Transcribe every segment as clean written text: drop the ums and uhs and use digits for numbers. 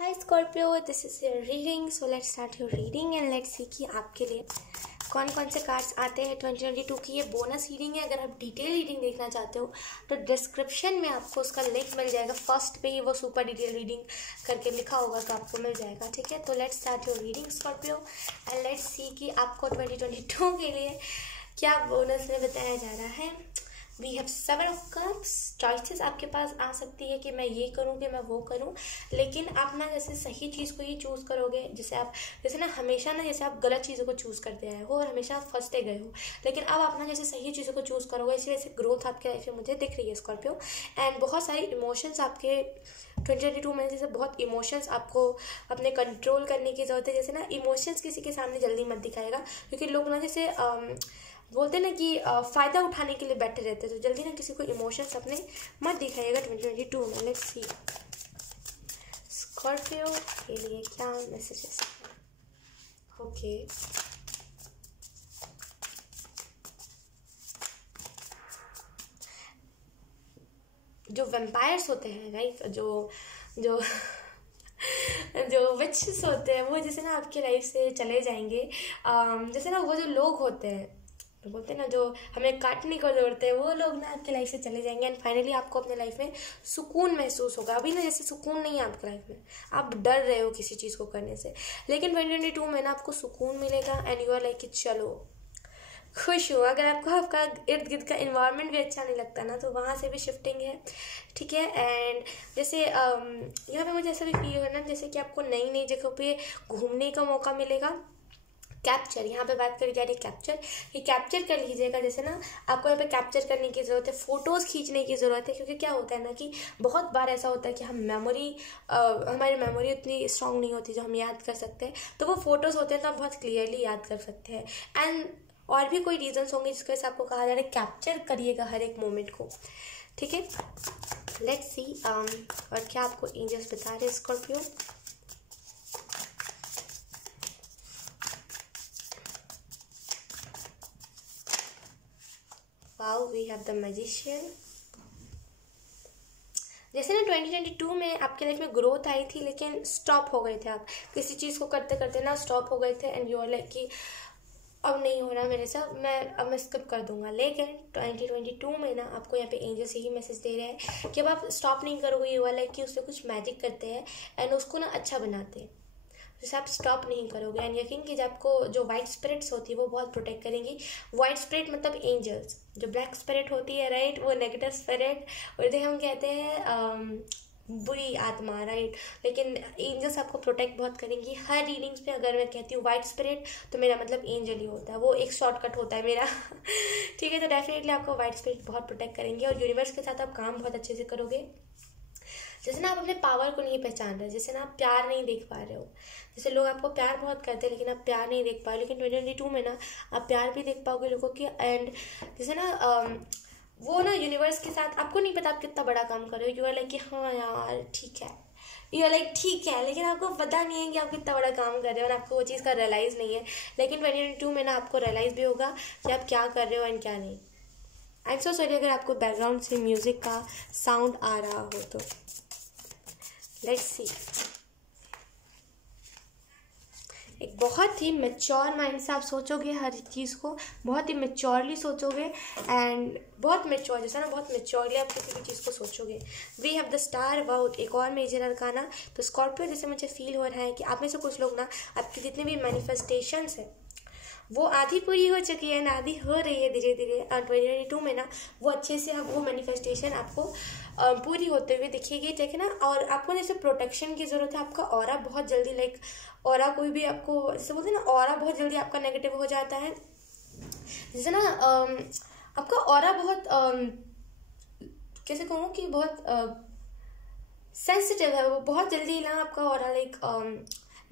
Hi Scorpio, this is your reading. So let's start your reading and let's see कि आपके लिए कौन कौन से कार्ड्स आते हैं. 2022 की ये बोनस रीडिंग है. अगर आप डिटेल रीडिंग देखना चाहते हो तो डिस्क्रिप्शन में आपको उसका लिंक मिल जाएगा. फर्स्ट पे ही वो सुपर डिटेल रीडिंग करके लिखा होगा तो आपको मिल जाएगा. ठीक है, तो let's start your reading Scorpio and let's see कि आपको 2022 के लिए क्या बोनस में बताया जा रहा है. We have 7 of cups. Choices आपके पास आ सकती है कि मैं ये करूँ कि मैं वो करूँ, लेकिन आप ना जैसे सही चीज़ को ही चूज़ करोगे. जैसे ना हमेशा ना जैसे आप गलत चीज़ों को चूज़ करते आए हो और हमेशा आप फंसते गए हो, लेकिन अब आप ना जैसे सही चीज़ों को चूज़ करोगे. इसी वजह से ग्रोथ आपके लाइफ में मुझे दिख रही है स्कॉर्पियो. एंड बहुत सारी इमोशंस आपके 2022 में जैसे बहुत इमोशंस आपको अपने कंट्रोल करने की ज़रूरत है. जैसे ना इमोशंस किसी के सामने जल्दी मत दिखाएगा, क्योंकि लोग ना जैसे बोलते हैं ना कि फ़ायदा उठाने के लिए बैठे रहते हैं, तो जल्दी ना किसी को इमोशंस अपने मत दिखाइएगा 2022 में. लेट्स सी स्कॉर्पियो के लिए क्या मैसेजेस. ओके, जो वेम्पायर्स होते हैं राइट, जो जो जो विचेस होते हैं वो जैसे ना आपके लाइफ से चले जाएंगे. जैसे ना वो जो लोग होते हैं, तो बोलते हैं ना जो हमें काटने को दौड़ते हैं, वो लोग ना आपके लाइफ से चले जाएंगे. एंड फाइनली आपको अपने लाइफ में सुकून महसूस होगा. अभी ना जैसे सुकून नहीं है आपके लाइफ में, आप डर रहे हो किसी चीज़ को करने से, लेकिन 2022 में ना आपको सुकून मिलेगा. एंड यू आर लाइक कि चलो खुश हो. अगर आपको आपका इर्द गिर्द का इन्वायरमेंट भी अच्छा नहीं लगता ना, तो वहाँ से भी शिफ्टिंग है. ठीक है, एंड जैसे यहाँ पे मुझे ऐसा भी फील करना जैसे कि आपको नई नई जगहों पे घूमने का मौका मिलेगा. कैप्चर, यहाँ पे बात करी जा रही है कैप्चर, ये कैप्चर कर लीजिएगा. जैसे ना आपको यहाँ पे कैप्चर करने की ज़रूरत है, फ़ोटोज़ खींचने की ज़रूरत है. क्योंकि क्या होता है ना कि बहुत बार ऐसा होता है कि हमारी मेमोरी उतनी स्ट्रांग नहीं होती जो हम याद कर सकते हैं. तो वो फ़ोटोज़ होते हैं तो हम बहुत क्लियरली याद कर सकते हैं. एंड और भी कोई रीजंस होंगे जिसकी वजह से आपको कहा जा रहा है कैप्चर करिएगा हर एक मोमेंट को. ठीक है, लेट्स सी और क्या आपको एंजल्स बता रहे हैं Scorpio. Wow, we have the magician. जैसे ना 2022 में आपके लाइफ में ग्रोथ आई थी, लेकिन स्टॉप हो गए थे. आप किसी चीज़ को करते करते ना स्टॉप हो गए थे. एंड यू आर लाइक कि अब नहीं हो रहा मेरे साथ, मैं स्किप कर दूंगा. लेकिन 2022 में ना आपको यहाँ पे एंजल्स यही मैसेज दे रहे हैं कि अब आप स्टॉप नहीं करोगे. यू आर लाइक कि उससे कुछ मैजिक करते हैं एंड उसको ना अच्छा बनाते हैं. जैसे आप स्टॉप नहीं करोगे. एंड यकीन कीजिए आपको जो वाइट स्पिरिट्स होती है वो बहुत प्रोटेक्ट करेंगी. वाइट स्पिरिट मतलब एंजल्स. जो ब्लैक स्पिरिट होती है राइट, वो नेगेटिव स्पिरिट, और हम कहते हैं बुरी आत्मा राइट. लेकिन एंजल्स आपको प्रोटेक्ट बहुत करेंगी. हर रीडिंग्स पे अगर मैं कहती हूँ वाइट स्पिरिट तो मेरा मतलब एंजल ही होता है, वो एक शॉर्टकट होता है मेरा. ठीक है, तो डेफिनेटली आपको वाइट स्पिरिट बहुत प्रोटेक्ट करेंगे और यूनिवर्स के साथ आप काम बहुत अच्छे से करोगे. जैसे ना आप अपने पावर को नहीं पहचान रहे, जैसे ना आप प्यार नहीं देख पा रहे हो. जैसे लोग आपको प्यार बहुत करते हैं लेकिन आप प्यार नहीं देख पा रहे. लेकिन 2022 में ना आप प्यार भी देख पाओगे लोगों के. एंड जैसे ना वो ना यूनिवर्स के साथ आपको नहीं पता आप कितना बड़ा काम कर रहे हो. यू आर लाइक कि हाँ यार ठीक है, यू आर लाइक ठीक है, लेकिन आपको पता नहीं है कि आप कितना बड़ा काम कर रहे हो और आपको वो चीज़ का रियलाइज़ नहीं है. लेकिन 2022 में ना आपको रियलाइज़ भी होगा कि आप क्या कर रहे हो एंड क्या नहीं. आई एम सो सॉरी अगर आपको बैकग्राउंड से म्यूज़िक का साउंड आ रहा हो तो. लेट्स सी, एक बहुत ही मैच्योर माइंड से आप सोचोगे हर चीज़ को, बहुत ही मैच्योरली सोचोगे. एंड बहुत मैच्योर, जैसा ना बहुत मैच्योरली आप किसी भी चीज़ को सोचोगे. We have the star about, एक और मेजर अरकाना. तो स्कॉर्पियो जैसे मुझे फील हो रहा है कि आप में से कुछ लोग ना आपकी जितने भी मैनिफेस्टेशंस है वो आधी पूरी हो चुकी है ना आधी हो रही है धीरे धीरे. और 2022 में ना वो अच्छे से वो मैनिफेस्टेशन आपको पूरी होते हुए दिखेगी. ठीक है ना, और आपको जैसे प्रोटेक्शन की ज़रूरत है. आपका ऑरा बहुत जल्दी लाइक ऑरा कोई भी आपको जैसे बोलते हैं ना ऑरा बहुत जल्दी आपका नेगेटिव हो जाता है. जैसे ना आपका ऑरा बहुत कैसे कहूँ कि बहुत सेंसिटिव है. वो बहुत जल्दी ना आपका ऑरा लाइक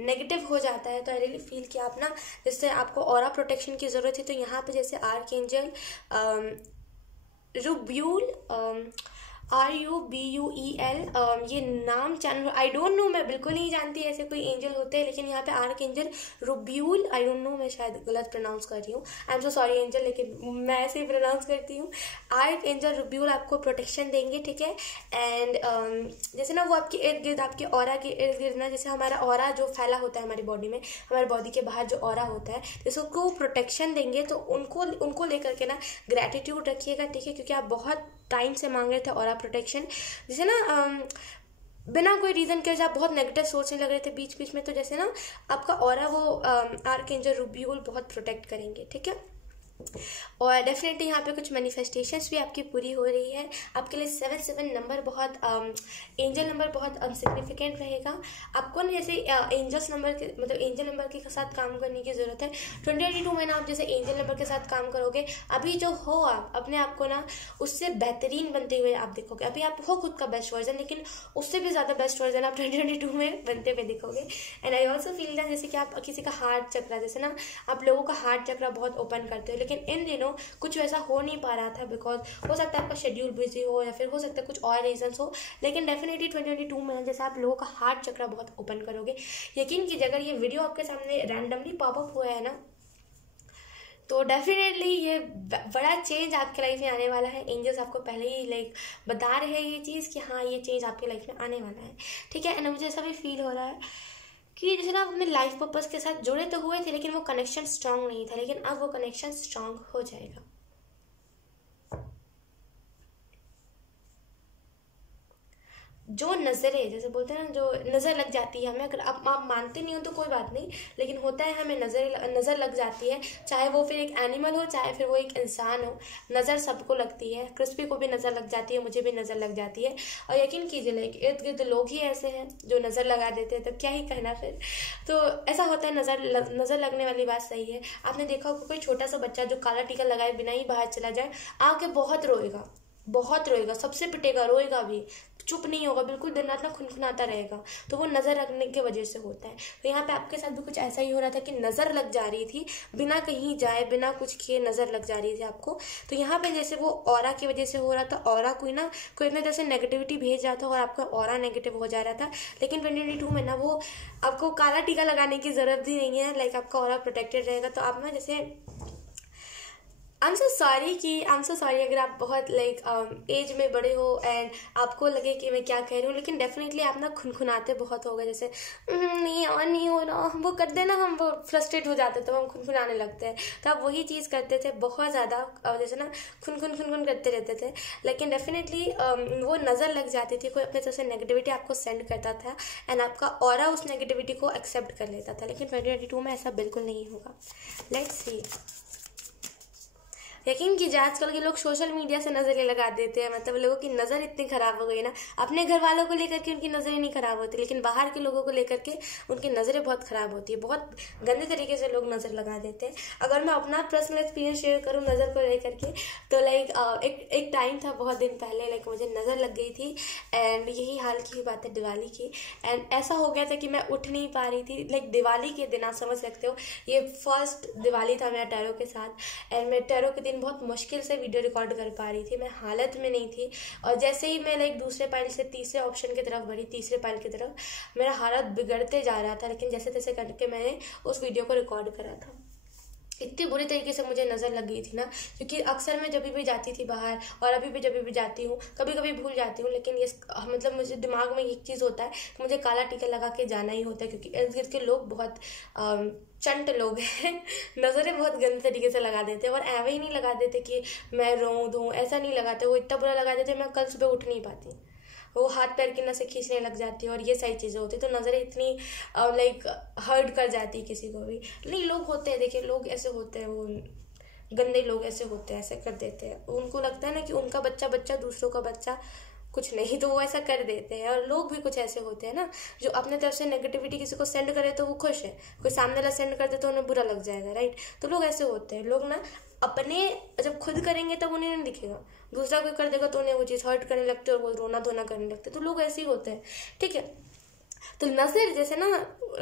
नेगेटिव हो जाता है. तो आई रियली फील कि आप ना जैसे आपको ऑरा प्रोटेक्शन की ज़रूरत है. तो यहाँ पे जैसे आर्क एंजल रुब्यूल RUBUEL, ये नाम चैनल आई डोंट नो, मैं बिल्कुल नहीं जानती ऐसे कोई एंजल होते हैं, लेकिन यहाँ पे आर्क एंजल रुब्यूल, आई डोंट नो, मैं शायद गलत प्रोनाउंस कर रही हूँ, I am so sorry angel, लेकिन मैं ऐसे ही प्रोनाउंस करती हूँ। आर्क एंजल रुब्यूल आपको प्रोटेक्शन देंगे, ठीक है। एंड जैसे ना वो आपके इर्द गिर्द, आपके ऑरा के इर्द गिर्द ना, जैसे हमारा ऑरा जो फैला होता है हमारी बॉडी में, हमारी बॉडी के बाहर जो ऑरा होता है, जैसे उसको प्रोटेक्शन देंगे, तो उनको लेकर के ना ग्रैटिट्यूड रखिएगा, ठीक है, क्योंकि आप बहुत टाइम से मांग रहे थे ऑरा प्रोटेक्शन। जैसे ना बिना कोई रीज़न के आप बहुत नेगेटिव सोचने लग रहे थे बीच बीच में, तो जैसे ना आपका ऑरा वो आर्कएंजल रुब्यूल बहुत प्रोटेक्ट करेंगे, ठीक है। और डेफिनेटली यहाँ पे कुछ मैनिफेस्टेशंस भी आपकी पूरी हो रही है। आपके लिए 77 नंबर बहुत एंजल नंबर बहुत सिग्निफिकेंट रहेगा। आपको ना जैसे एंजल्स नंबर के मतलब एंजल नंबर के साथ काम करने की ज़रूरत है। 2022 में ना आप जैसे एंजल नंबर के साथ काम करोगे, अभी जो हो आप अपने आप को ना उससे बेहतरीन बनते हुए आप देखोगे। अभी आप हो खुद का बेस्ट वर्जन, लेकिन उससे भी ज़्यादा बेस्ट वर्जन आप 2022 में बनते हुए दिखोगे। And I also feel that जैसे कि आप किसी का हार्ट चक्रा, जैसे ना आप लोगों का हार्ट चक्रा बहुत ओपन करते हो, लेकिन इन दिनों कुछ वैसा हो नहीं पा रहा था, बिकॉज हो सकता है आपका शेड्यूल बिजी हो या फिर हो सकता है कुछ और रीजंस हो। लेकिन डेफिनेटली 2022 में जैसे आप लोगों का हार्ट चक्रा बहुत ओपन करोगे, यकीन कीजिए अगर ये वीडियो आपके सामने रैंडमली पॉपअप हुआ है ना, तो डेफिनेटली ये बड़ा चेंज आपके लाइफ में आने वाला है। एंजल्स आपको पहले ही बता रहे हैं ये चीज़ कि हाँ ये चेंज आपके लाइफ में आने वाला है, ठीक है। एंड मुझे ऐसा भी फील हो रहा है कि जैसे ना आप अपने लाइफ पर्पस के साथ जुड़े तो हुए थे, लेकिन वो कनेक्शन स्ट्रांग नहीं था, लेकिन अब वो कनेक्शन स्ट्रांग हो जाएगा। जो नज़रें जैसे बोलते हैं ना, जो नज़र लग जाती है हमें, अगर आप मानते नहीं हो तो कोई बात नहीं, लेकिन होता है हमें नज़र लग जाती है, चाहे वो फिर एक एनिमल हो चाहे फिर वो एक इंसान हो, नज़र सबको लगती है। क्रिस्पी को भी नज़र लग जाती है, मुझे भी नज़र लग जाती है। और यकीन कीजिए इर्द गिर्द लोग ही ऐसे हैं जो नज़र लगा देते हैं, तो क्या ही कहना फिर। तो ऐसा होता है, नज़र लगने वाली बात सही है। आपने देखा होगा कोई छोटा सा बच्चा जो काला टीका लगाए बिना ही बाहर चला जाए, आके बहुत रोएगा, सबसे पिटेगा, रोएगा भी, चुप नहीं होगा, बिल्कुल दिन रात ना खुनखुनाता रहेगा, तो वो नज़र रखने की वजह से होता है। तो यहाँ पे आपके साथ भी कुछ ऐसा ही हो रहा था कि नज़र लग जा रही थी, बिना कहीं जाए बिना कुछ किए नज़र लग जा रही थी आपको। तो यहाँ पे जैसे वो ऑरा की वजह से हो रहा था, ऑरा कोई अपने तरफ से नेगेटिविटी भेज रहा था और आपका ऑरा नेगेटिव हो जा रहा था। लेकिन 2022 में ना वो आपको काला टीका लगाने की ज़रूरत भी नहीं है, आपका ऑरा प्रोटेक्टेड रहेगा। तो आप ना जैसे आई एम सो सॉरी अगर आप बहुत एज में बड़े हो एंड आपको लगे कि मैं क्या कह रही हूँ, लेकिन डेफिनेटली आप ना खुनखुनाते बहुत हो गए, जैसे नहीं हो रहा, वो करते ना, हम वो फ्रस्ट्रेट हो जाते तो हम खुनखुनाने लगते हैं। तो आप वही चीज़ करते थे बहुत ज़्यादा, जैसे ना खुन करते रहते थे, लेकिन डेफिनेटली वो नज़र लग जाती थी, कोई अपने तरफ से नेगेटिविटी आपको सेंड करता था एंड आपका ऑरा उस नेगेटिविटी को एक्सेप्ट कर लेता था। लेकिन 2022 में ऐसा बिल्कुल नहीं होगा। Let's see. यकीन कीजिए आजकल के लोग सोशल मीडिया से नज़रें लगा देते हैं, मतलब लोगों की नज़र इतनी ख़राब हो गई ना, अपने घर वालों को लेकर के उनकी नज़रें नहीं ख़राब होती, लेकिन बाहर के लोगों को लेकर के उनकी नज़रें बहुत ख़राब होती है। बहुत गंदे तरीके से लोग नज़र लगा देते हैं। अगर मैं अपना पर्सनल एक्सपीरियंस शेयर करूँ नज़र को लेकर के, तो एक टाइम था बहुत दिन पहले, मुझे नज़र लग गई थी एंड यही हाल की बात है दिवाली की। एंड ऐसा हो गया था कि मैं उठ नहीं पा रही थी। दिवाली के दिन आप समझ सकते हो, ये फर्स्ट दिवाली था मेरा टैरो के साथ एंड मैं टैरो के दिन बहुत मुश्किल से वीडियो रिकॉर्ड कर पा रही थी, मैं हालत में नहीं थी। और जैसे ही मैं दूसरे पाइल से तीसरे ऑप्शन की तरफ बढ़ी, तीसरे पाइल की तरफ, मेरा हालत बिगड़ते जा रहा था, लेकिन जैसे तैसे करके मैंने उस वीडियो को रिकॉर्ड करा था। इतनी बुरी तरीके से मुझे नज़र लग गई थी ना, क्योंकि अक्सर मैं जब भी जाती थी बाहर और अभी भी जब भी जाती हूँ, कभी कभी भूल जाती हूँ, लेकिन ये मतलब मुझे दिमाग में एक चीज़ होता है कि मुझे काला टीका लगा के जाना ही होता है, क्योंकि इर्द गिर्द के लोग बहुत चंट लोग हैं। नज़रें बहुत गंदे तरीके से लगा देते हैं और ऐवे ही नहीं लगा देते कि मैं रोऊँ धोऊँ, ऐसा नहीं लगाते, वो इतना बुरा लगा देते मैं कल सुबह उठ नहीं पाती, वो हाथ पैर की नसें खींचने लग जाती है और ये सारी चीज़ें होती, तो नज़रें इतनी हर्ट कर जाती है किसी को भी। नहीं, लोग होते हैं, देखिए लोग ऐसे होते हैं, वो गंदे लोग ऐसे होते हैं, ऐसे कर देते हैं। उनको लगता है ना कि उनका बच्चा दूसरों का बच्चा कुछ नहीं, तो वो ऐसा कर देते हैं। और लोग भी कुछ ऐसे होते हैं ना, जो अपने तरफ से नेगेटिविटी किसी को सेंड करे तो वो खुश है, कोई सामने वाला सेंड कर दे तो उन्हें बुरा लग जाएगा, राइट। तो लोग ऐसे होते हैं। लोग ना अपने जब खुद करेंगे तब उन्हें नहीं दिखेगा, दूसरा कोई कर देगा तो उन्हें वो चीज़ हर्ट करने लगते और वो रोना धोना करने लगते, तो लोग ऐसे ही होते हैं, ठीक है। तो नज़र जैसे ना,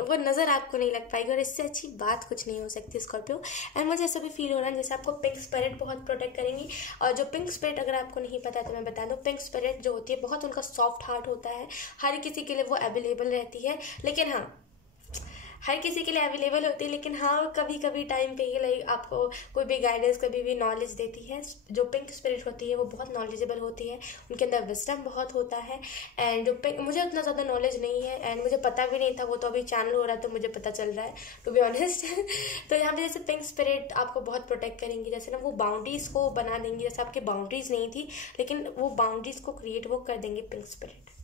वो नज़र आपको नहीं लग पाएगी, और इससे अच्छी बात कुछ नहीं हो सकती स्कॉर्पियो। एंड मुझे ऐसा भी फील हो रहा है जैसे आपको पिंक स्पिरिट बहुत प्रोटेक्ट करेंगी। और जो पिंक स्पिरिट, अगर आपको नहीं पता तो मैं बता दूँ, पिंक स्पिरिट जो होती है बहुत उनका सॉफ्ट हार्ट होता है, हर किसी के लिए वो अवेलेबल रहती है। लेकिन हाँ, हर किसी के लिए अवेलेबल होती है, लेकिन हाँ कभी कभी टाइम पे ये लाइक आपको कोई भी गाइडेंस, कभी भी नॉलेज देती है। जो पिंक स्पिरिट होती है वो बहुत नॉलेजेबल होती है, उनके अंदर विजडम बहुत होता है। एंड जो पिंक, मुझे उतना ज़्यादा नॉलेज नहीं है एंड मुझे पता भी नहीं था, वो तो अभी चैनल हो रहा है तो मुझे पता चल रहा है, टू बी ऑनेस्ट। तो यहाँ पे जैसे पिंक स्पिरिट आपको बहुत प्रोटेक्ट करेंगी, जैसे ना वो बाउंड्रीज को बना देंगी, जैसे आपकी बाउंड्रीज नहीं थी लेकिन वो बाउंड्रीज को क्रिएट वो कर देंगे pink spirit.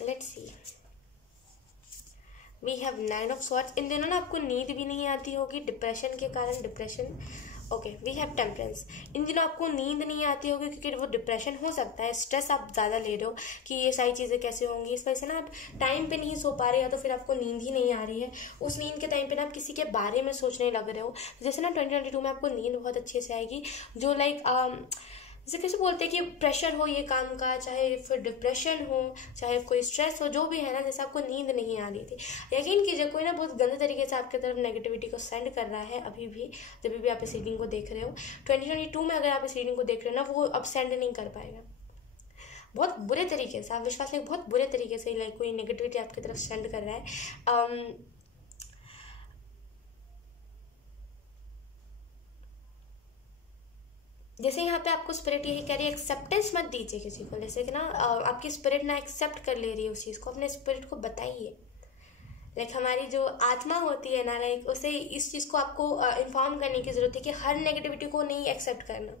Let's see, we have 9 of swords. इन दिनों ना आपको नींद भी नहीं आती होगी डिप्रेशन के कारण, depression. Okay, we have temperance. इन दिनों आपको नींद नहीं आती होगी क्योंकि वो डिप्रेशन हो सकता है, स्ट्रेस आप ज़्यादा ले रहे हो कि ये सारी चीज़ें कैसे होंगी, इस वजह से ना आप टाइम पे नहीं सो पा रहे, या तो फिर आपको नींद ही नहीं आ रही है। उस नींद के टाइम पे ना आप किसी के बारे में सोचने लग रहे हो। जैसे ना 2022 में आपको नींद बहुत अच्छे से आएगी, जो लाइक जैसे कैसे बोलते हैं कि प्रेशर हो ये काम का, चाहे फिर डिप्रेशन हो, चाहे कोई स्ट्रेस हो, जो भी है ना, जैसे आपको नींद नहीं आ रही थी। यकीन कीजिए कोई ना बहुत गंदे तरीके से आपकी तरफ नेगेटिविटी को सेंड कर रहा है अभी भी, जब भी आप इस रीडिंग को देख रहे हो। 2022 में अगर आप इस रीडिंग को देख रहे हो ना, वो अब सेंड नहीं कर पाएगा। बहुत बुरे तरीके से, आप विश्वास नहीं, बहुत बुरे तरीके से लाइक कोई नेगेटिविटी आपकी तरफ सेंड कर रहा है। जैसे यहाँ पे आपको स्पिरिट यही कह रही है, एक्सेप्टेंस मत दीजिए किसी को। जैसे कि ना आपकी स्पिरिट ना एक्सेप्ट कर ले रही है उस चीज़ को, अपने स्पिरिट को बताइए। लाइक हमारी जो आत्मा होती है ना, लाइक उसे इस चीज़ को आपको इन्फॉर्म करने की ज़रूरत है कि हर नेगेटिविटी को नहीं एक्सेप्ट करना।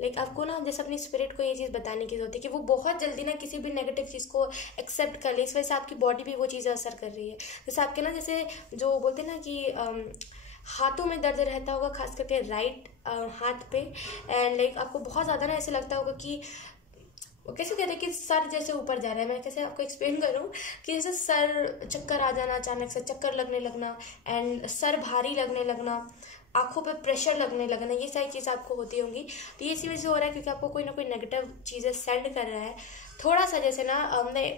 लाइक आपको ना जैसे अपनी स्पिरिट को ये चीज़ बताने की जरूरत है कि वो बहुत जल्दी ना किसी भी नेगेटिव चीज़ को एक्सेप्ट कर ले। इस वजह से आपकी बॉडी भी वो चीज़ें असर कर रही है। जैसे आपके ना, जैसे जो बोलते हैं ना कि हाथों में दर्द रहता होगा, खास करके राइट हाथ पे, एंड लाइक आपको बहुत ज़्यादा ना ऐसे लगता होगा कि वो कैसे कहते हैं कि सर जैसे ऊपर जा रहा है। मैं कैसे आपको एक्सप्लेन करूँ कि जैसे सर चक्कर आ जाना, अचानक से चक्कर लगने लगना, एंड सर भारी लगने लगना, आंखों पे प्रेशर लगने लगना, ये सारी चीज़ आपको होती होंगी। तो ये इसी वजह से हो रहा है क्योंकि आपको कोई ना कोई नेगेटिव चीज़ें सेंड कर रहा है। थोड़ा सा जैसे ना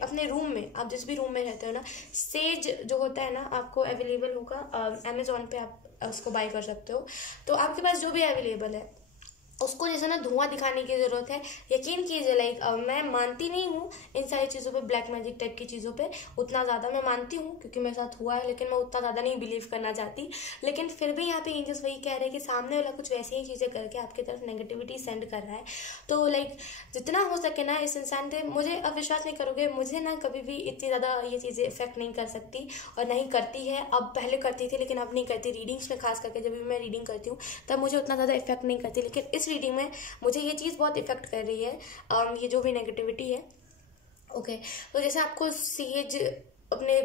अपने रूम में, आप जिस भी रूम में रहते हो ना, सेज जो होता है ना आपको अवेलेबल होगा, अमेजोन पे आप उसको बाय कर सकते हो। तो आपके पास जो भी अवेलेबल है उसको जैसे ना धुआं दिखाने की ज़रूरत है। यकीन कीजिए लाइक मैं मानती नहीं हूँ इन सारी चीज़ों पे, ब्लैक मैजिक टाइप की चीज़ों पे उतना ज़्यादा मैं मानती हूँ क्योंकि मेरे साथ हुआ है, लेकिन मैं उतना ज़्यादा नहीं बिलीव करना चाहती। लेकिन फिर भी यहाँ पे एंजल्स वही कह रहे हैं कि सामने वाला कुछ वैसी ही चीज़ें करके आपकी तरफ नेगेटिविटी सेंड कर रहा है। तो लाइक जितना हो सके ना इस इंसान से, मुझे अब विश्वास नहीं करोगे, मुझे ना कभी भी इतनी ज़्यादा ये चीज़ें इफेक्ट नहीं कर सकती और नहीं करती है। अब पहले करती थी लेकिन अब नहीं करती। रीडिंग्स में खास करके जब भी मैं रीडिंग करती हूँ तब मुझे उतना ज़्यादा इफेक्ट नहीं करती, लेकिन इस रीडिंग में मुझे ये चीज़ बहुत इफेक्ट कर रही है, ये जो भी नेगेटिविटी है। ओके, तो जैसे आपको सेज अपने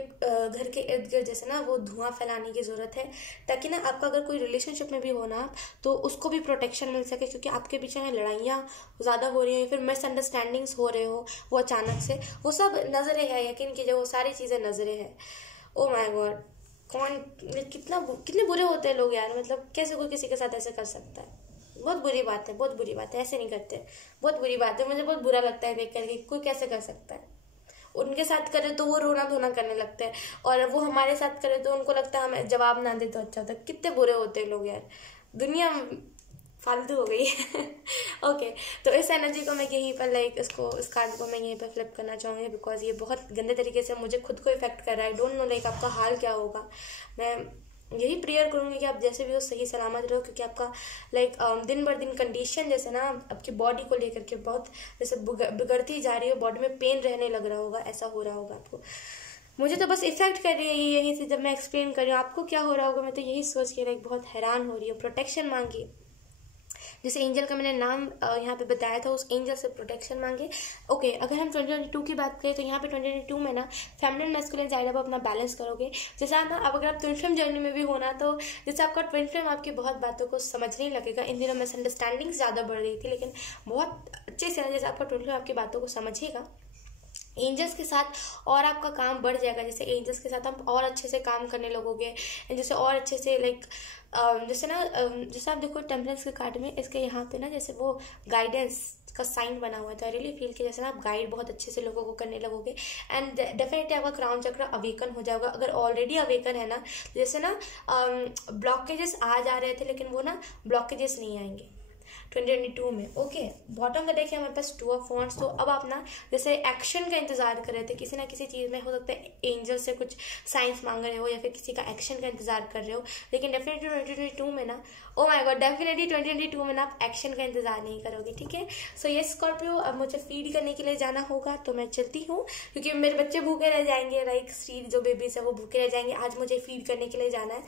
घर के इर्द गिर्द जैसे ना वो धुआं फैलाने की ज़रूरत है, ताकि ना आपका अगर कोई रिलेशनशिप में भी हो ना तो उसको भी प्रोटेक्शन मिल सके, क्योंकि आपके पीछे ना लड़ाइयाँ ज़्यादा हो रही हैं, फिर मिसअंडरस्टैंडिंग्स हो रहे हो वो अचानक से, वो सब नज़रें हैं। यकीन कीजिए वो सारी चीज़ें नज़रें हैं। ओ माय गॉड, कितने बुरे होते हैं लोग यार, मतलब कैसे कोई किसी के साथ ऐसे कर सकता है। बहुत बुरी बात है, बहुत बुरी बात है, ऐसे नहीं करते, बहुत बुरी बात है। मुझे बहुत बुरा लगता है देख करके कोई कैसे कर सकता है। उनके साथ करे तो वो रोना धोना करने लगते हैं, और वो हमारे साथ करे तो उनको लगता है हमें जवाब ना दे तो अच्छा होता है। कितने बुरे होते हैं लोग यार, दुनिया फालतू हो गई है। ओके, तो इस एनर्जी को मैं यहीं पर लाइक इस कार्ड को मैं यहीं पर फ्लिप करना चाहूँगी, बिकॉज ये बहुत गंदे तरीके से मुझे खुद को इफेक्ट कर रहा है। डोंट नो लाइक आपका हाल क्या होगा। मैं यही प्रेयर करूँगी कि आप जैसे भी हो सही सलामत रहो, क्योंकि आपका लाइक दिन बर दिन कंडीशन जैसे ना आपकी बॉडी को लेकर के बहुत जैसे बिगड़ती जा रही हो, बॉडी में पेन रहने लग रहा होगा, ऐसा हो रहा होगा आपको। मुझे तो बस इफेक्ट कर रही है यहीं से, जब मैं एक्सप्लेन कर रही हूँ। आपको क्या हो रहा होगा मैं तो यही सोच के लाइक बहुत हैरान हो रही हूँ। प्रोटेक्शन मांगी, जैसे एंजल का मैंने नाम यहाँ पे बताया था, उस एंजल से प्रोटेक्शन मांगे। ओके, अगर हम 2022 की बात करें तो यहाँ पे 2022 में ना फेमिनिन मैस्कुलिन साइड आप अपना बैलेंस करोगे। जैसे ना अब अगर आप ट्विन फ्लेम जर्नी में भी होना, तो जैसे आपका ट्विन फ्लेम आपकी बहुत बातों को समझने लगेगा। इन दिनों मिसअंडरस्टैंडिंग ज़्यादा बढ़ रही थी, लेकिन बहुत अच्छे से जैसे आपका ट्विन फ्लेम आपकी बातों को समझेगा एंजल्स के साथ और आपका काम बढ़ जाएगा। जैसे एंजल्स के साथ आप और अच्छे से काम करने लगोगे, एंड जैसे और अच्छे से लाइक जैसे ना जैसे आप देखो टेम्परेंस के कार्ड में इसके यहाँ पे ना जैसे वो गाइडेंस का साइन बना हुआ है, तो आई रियली फील कि जैसे ना आप गाइड बहुत अच्छे से लोगों को करने लगोगे, एंड डेफिनेटली आपका क्राउन चक्र अवेकन हो जाएगा। अगर ऑलरेडी अवेकन है ना, जैसे ना ब्लॉकेजेस आ जा रहे थे लेकिन वो ना ब्लॉकेजेस नहीं आएंगे 2022 में। ओके, बॉटम में देखिए हमारे पास 2 ऑफ वॉन्ड्स। तो अब आप ना जैसे एक्शन का इंतजार कर रहे थे किसी ना किसी चीज़ में, हो सकता है एंजल से कुछ साइंस मांग रहे हो या फिर किसी का एक्शन का इंतजार कर रहे हो, लेकिन डेफिनेटली 2022 में ना, ओ माय गॉड, डेफिनेटली 2022 में ना आप एक्शन का इंतजार नहीं करोगे, ठीक है। सो ये स्कॉर्पियो, अब मुझे फीड करने के लिए जाना होगा तो मैं चलती हूँ, क्योंकि मेरे बच्चे भूखे रह जाएंगे, लाइक स्ट्रीट जो बेबीज है वो भूखे रह जाएंगे, आज मुझे फीड करने के लिए जाना है,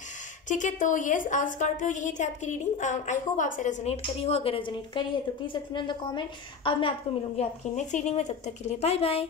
ठीक है। तो ये स्कॉर्पियो यही थे आपकी रीडिंग। आई होप आपसे रेजोनेट करी हो, अगर रेजोनेट करी है तो please let me know in the comment. अब मैं आपको मिलूंगी आपकी नेक्स्ट रीडिंग में, तब तक के लिए बाय बाय।